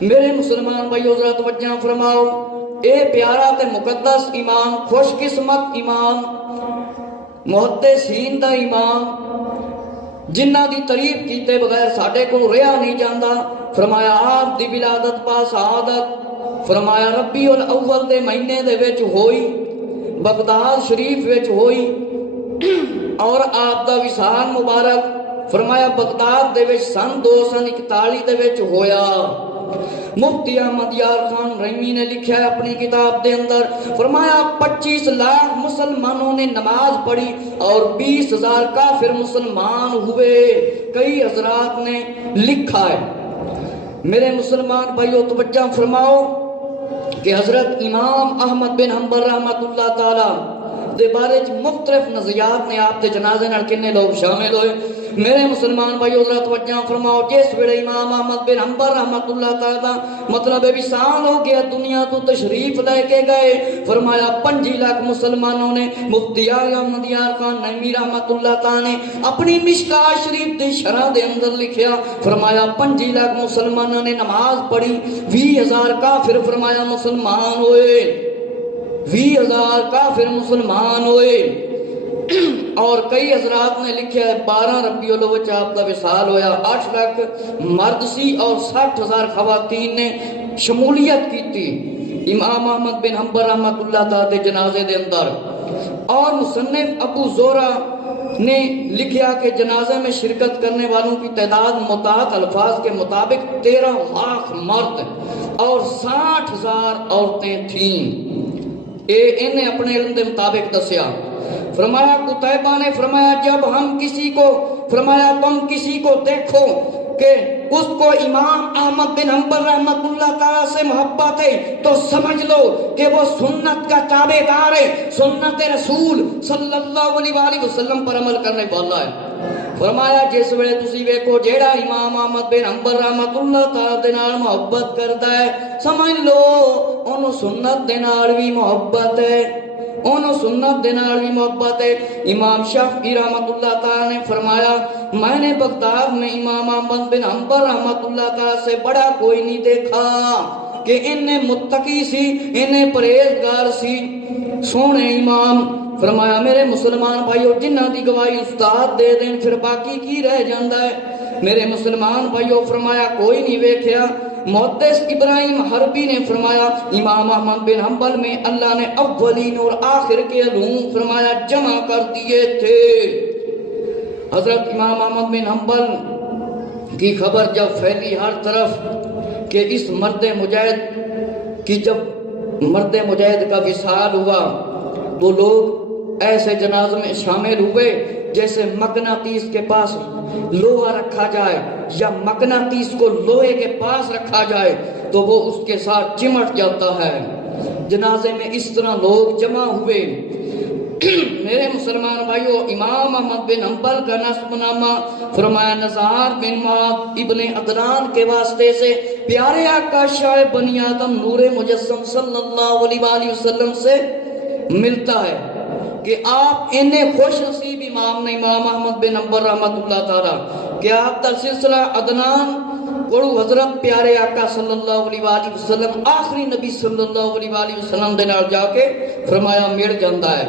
میرے مسلمان بھائیو ذرا توجہ فرماؤ، اے پیارا تے مقدس امام، خوش قسمت امام، محدثین دا امام، جنہ دی تعریف کیتے بغیر ساڈے کو رہا نہیں جاندا۔ فرمایا آپ دی ولادت با سعادت فرمایا ربیع الاول دے مہینے دے وچ ہوئی، بغداد شریف وچ ہوئی، اور آپ دا وصال مبارک فرمایا بغداد دے وچ سن 241 دے وچ ہویا۔ مفتی احمد یار خان رحیمی نے لکھا ہے اپنی کتاب دے اندر، فرمایا 25 لاکھ مسلمانوں نے نماز پڑھی اور 20,000 کافر مسلمان ہوئے۔ کئی حضرات نے لکھا ہے۔ میرے مسلمان بھائیو توجہ فرماؤ کہ حضرت امام احمد بن حنبل رحمت اللہ تعالی دے بارے مختلف نظریات نے آپ دے جنازے نال کنے لوگ شامل ہوئے۔ میرے مسلمان بھائیو ذرا توجہ فرماؤ، جس ویلے امام احمد بن حنبل رحمت اللہ تعالی مطلب وصال ہو گیا، دنیا تو تشریف لے کے گئے، فرمایا 25 لاکھ مسلمانوں نے، مفتی احمد یار خان نعیمی رحمت اللہ تعالی نے اپنی مشکات شریف دی شرح دے اندر لکھیا، فرمایا 25 لاکھ مسلمانوں نے نماز پڑھی، 20,000 کافر فرمایا مسلمان ہوئے، 20,000 کافر مسلمان ہوئے۔ اور کئی حضرات نے لکھا ہے 12 ربیع الاول آپ کا وصال ہویا، 8 لاکھ مرد سی اور 60,000 خواتین نے شمولیت کی تھی امام احمد بن حنبل رحمت اللہ تعالی کے جنازے دے اندر۔ اور مصنف ابو زورا نے لکھا کہ جنازے میں شرکت کرنے والوں کی تعداد متعدد الفاظ کے مطابق 13 لاکھ مرد اور 60,000 عورتیں تھیں۔ انہیں اپنے علم کے مطابق دسیا۔ فرمایا قتیبہ نے فرمایا جب ہم کسی کو فرمایا تم کسی کو دیکھو کہ اس کو امام احمد بن حنبل رحمت اللہ تعالی سے محبت ہے تو سمجھ لو کہ وہ سنت کا تابع دار ہے، سنت رسول صلی اللہ علیہ وآلہ وسلم پر عمل کرنے والا ہے۔ فرمایا جس ویلے تسی ویکھو جیڑا امام احمد بن حنبل رحمت اللہ تعالی دے نال محبت کردا ہے، سمجھ لو اونوں سنت دے نال بھی محبت ہے، انہوں سنت دے نال بھی محبت ہے۔ امام شافعی رحمت اللہ تعالی نے فرمایا میں نے بغداد میں امام احمد بن حنبل رحمت اللہ تعالی سے بڑا کوئی نہیں دیکھا کہ انہیں متقی سی، انہیں پرہیزگار سی، سونے امام۔ فرمایا میرے مسلمان بھائیو جنہ دی گواہی استاد دے دیں پھر باقی کی رہ جاندہ ہے۔ میرے مسلمان بھائیو فرمایا کوئی نہیں ویکھیا۔ محدث ابراہیم حربی نے فرمایا امام احمد بن حنبل میں اللہ نے اولین اور آخر کے علوم فرمایا جمع کر دیے تھے۔ حضرت امام احمد بن حنبل کی خبر جب پھیلی ہر طرف کہ اس مرد مجاہد کی جب مرد مجاہد کا وصال ہوا تو لوگ ایسے جنازے میں شامل ہوئے جیسے مقناطیس کے پاس لوہا رکھا جائے یا مقناطیس کو لوہے کے پاس رکھا جائے تو وہ اس کے ساتھ چمٹ جاتا ہے۔ جنازے میں اس طرح لوگ جمع ہوئے۔ میرے مسلمان بھائیو امام احمد بن حنبل کا نسب نامہ فرمایا نزار بن معاذ ابن عدنان کے واسطے سے پیارے آقا شاہ بنی آدم نور مجسم صلی اللہ علیہ وآلہ وسلم سے ملتا ہے کہ آپ انہیں خوش نصیب امام نے امام احمد بن حنبل رحمت اللہ تعالی کہ آپ در سلسلہ عدنان کوڑو حضرت پیارے آقا صلی اللہ علیہ وآلہ وسلم آخری نبی صلی اللہ علیہ وآلہ وسلم دے نال جا کے فرمایا مل جاندہ ہے۔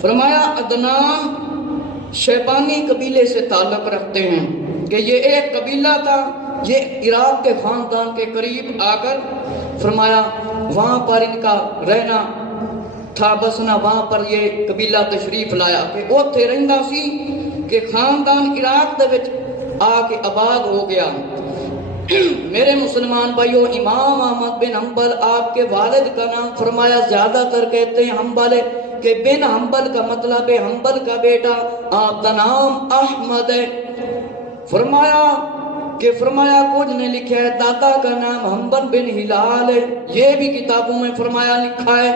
فرمایا عدنان شیبانی قبیلے سے تعلق رکھتے ہیں کہ یہ ایک قبیلہ تھا، یہ عراق کے خاندان کے قریب آ کر فرمایا وہاں پر ان کا رہنا تھا بسنا، وہاں پر یہ قبیلہ تشریف لایا کہ وہ تھے رہندہ سی کہ خاندان عراق دے وچ آ کے آباد ہو گیا۔ میرے مسلمان بھائیو امام احمد بن حنبل آپ کے والد کا نام فرمایا زیادہ تر کہتے ہیں حنبل ہے کہ بن حنبل کا مطلب ہے حنبل کا بیٹا، آپ کا نام احمد ہے۔ فرمایا کچھ نے لکھا ہے دادا کا نام حنبل بن ہلال ہے، یہ بھی کتابوں میں فرمایا لکھا ہے۔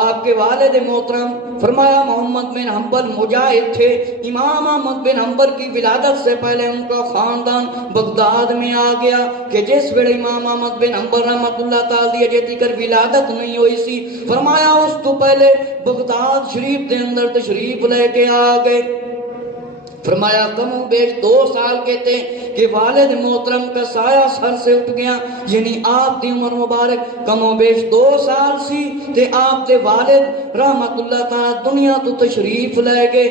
آپ کے والد محترم فرمایا محمد بن حنبل مجاہد تھے۔ امام احمد بن حنبل کی ولادت سے پہلے ان کا خاندان بغداد میں آ گیا کہ جس ویلے امام احمد بن حنبل رحمت اللہ تعالی جیتی کر ولادت نہیں ہوئی سی، فرمایا اس تو پہلے بغداد شریف دے اندر تشریف لے کے آ گئے۔ فرمایا کم و بیش 2 سال کے تھے کہ والد محترم کا سایہ سر سے اٹھ گیا، یعنی آپ دی عمر مبارک کم و بیش 2 سال سی تے آپ دے والد رحمت اللہ تعالی دنیا تو تشریف لے گئے۔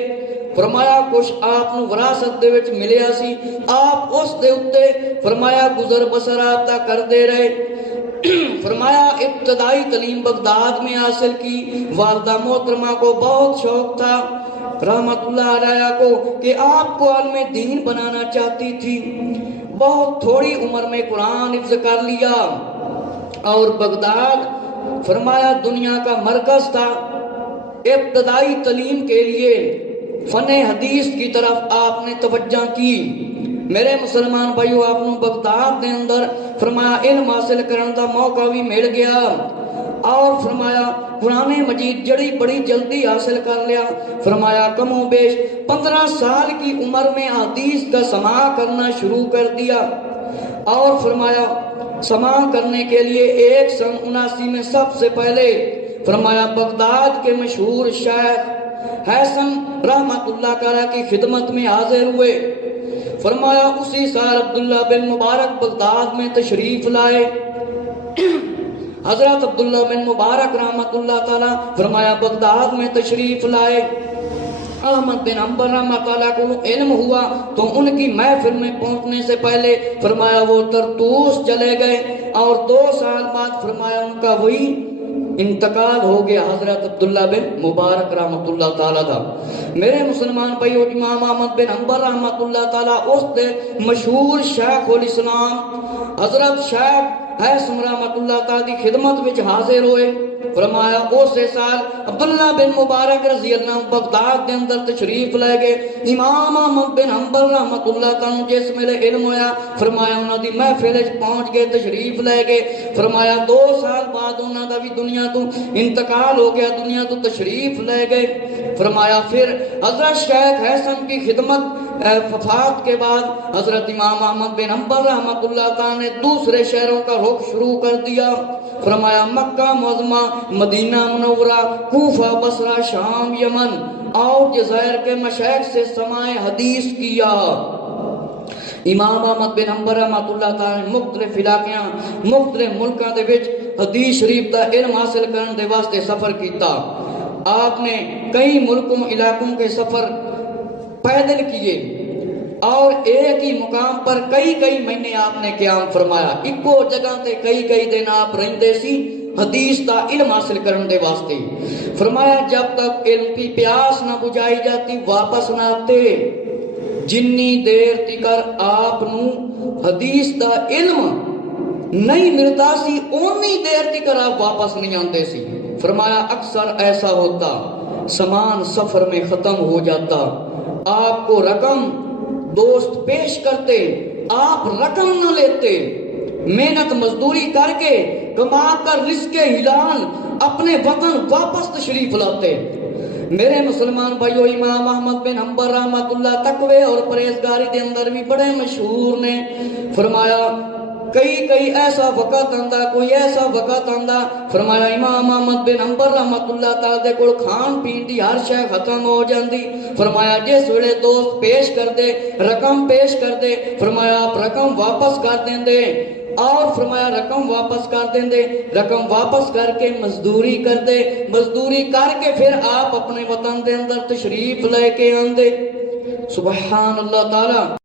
فرمایا کچھ آپ نو وراثت دے وچ ملیا سی، آپ اس دے اتے فرمایا گزر بسر آپ دا کر دے رہے۔ فرمایا ابتدائی تعلیم بغداد میں حاصل کی، والدہ محترمہ کو بہت شوق تھا رحمت اللہ علیہ کو کہ آپ کو عالم دین بنانا چاہتی تھی۔ بہت تھوڑی عمر میں قرآن حفظ کر لیا اور بغداد فرمایا دنیا کا مرکز تھا ابتدائی تعلیم کے لیے۔ فن حدیث کی طرف آپ نے توجہ کی۔ میرے مسلمان بھائیو، آپ نے بغداد دے اندر فرمایا علم حاصل کرنے دا موقع بھی مل گیا اور فرمایا قرآن مجید جڑی بڑی جلدی حاصل کر لیا۔ فرمایا کم و بیش 15 سال کی عمر میں حدیث کا سماع کرنا شروع کر دیا اور فرمایا سماع کرنے کے لیے 179 میں سب سے پہلے فرمایا بغداد کے مشہور شیخ حسن رحمت اللہ علیہ کی خدمت میں حاضر ہوئے۔ فرمایا اسی سال عبداللہ بن مبارک بغداد میں تشریف لائے۔ حضرت عبداللہ بن مبارک رحمت اللہ تعالی فرمایا بغداد میں تشریف لائے۔ احمد بن حنبل رحمۃ اللہ کو علم ہوا تو ان کی محفل میں پہنچنے سے پہلے فرمایا وہ طرطوس چلے گئے اور 2 سال بعد فرمایا ان کا وہی انتقال ہو گیا۔ حضرت عبداللہ بن مبارک رحمت اللہ تعالیٰ تھا۔ میرے مسلمان بھائیو، امام احمد بن حنبل رحمت اللہ تعالیٰ اس دے مشہور شیخ الاسلام حضرت شیخ حسن رحمت اللہ تعالیٰ دی خدمت وچ حاضر ہوئے۔ فرمایا اسی سال عبداللہ بن مبارک رضی اللہ عنہ بغداد کے اندر تشریف لے گئے۔ امام احمد بن حنبل رحمت اللہ تعالیٰ جس میرے علم ہویا فرمایا انہاں دی محفل وچ پہنچ گئے، تشریف لے گئے۔ فرمایا 2 سال بعد انہاں دا بھی دنیا تو انتقال ہو گیا، دنیا تو تشریف لے گئے۔ فرمایا پھر حضرت شیخ حسن کی خدمت وفات کے بعد حضرت امام احمد بن حنبل رحمت اللہ تعالیٰ نے دوسرے شہروں کا رخ شروع کر دیا۔ فرمایا مکہ معظمہ، مدینہ منورہ، کوفہ، بصرہ، شام، یمن اور جزائر کے مشائخ سے سماع حدیث کیا۔ امام احمد بن حنبل رحمت اللہ تعالیٰ نے مختلف علاقیاں مختلف ملکاں دے وچ حدیث شریف دا علم حاصل کرنے دے واسطے سفر کیتا۔ آپ نے کئی ملکوں علاقوں کے سفر پیدل کیے اور ایک ہی مقام پر کئی مہینے آپ نے قیام فرمایا۔ ایکو جگہ تے کئی دن آپ رہندے سی حدیث دا علم حاصل کرنے دے واسطے۔ فرمایا جب تک علم کی پیاس نہ بجھائی جاتی واپس نہ آتے۔ جنی دیر تکر آپ نو حدیث دا علم نہیں ملتا سی اونی دیر تکر آپ واپس نہیں آتے سی۔ فرمایا اکثر ایسا ہوتا، سامان سفر میں ختم ہو جاتا، آپ کو رقم دوست پیش کرتے، آپ رقم نہ لیتے، محنت مزدوری کر کے کما کر رزق حلال اپنے وطن واپس تشریف لاتے۔ میرے مسلمان بھائیو، امام احمد بن حنبل رحمت اللہ تقوی اور پرہیزگاری دے اندر بھی بڑے مشہور نے۔ فرمایا کئی ایسا وقت آندا، کوئی ایسا وقت آندا فرمایا امام احمد بن حنبل رحمت اللہ تعالی دے کول کھان پین دی ہر شے ختم ہو جاندی۔ فرمایا جس ویلے دوست پیش کر دے، رقم پیش کر دے، فرمایا آپ رقم واپس کر دیندے اور فرمایا رقم واپس کر دیندے، رقم واپس کر کے مزدوری کر دے، مزدوری کر کے پھر آپ اپنے وطن دے اندر تشریف لے کے آندے۔ سبحان اللہ تعالی۔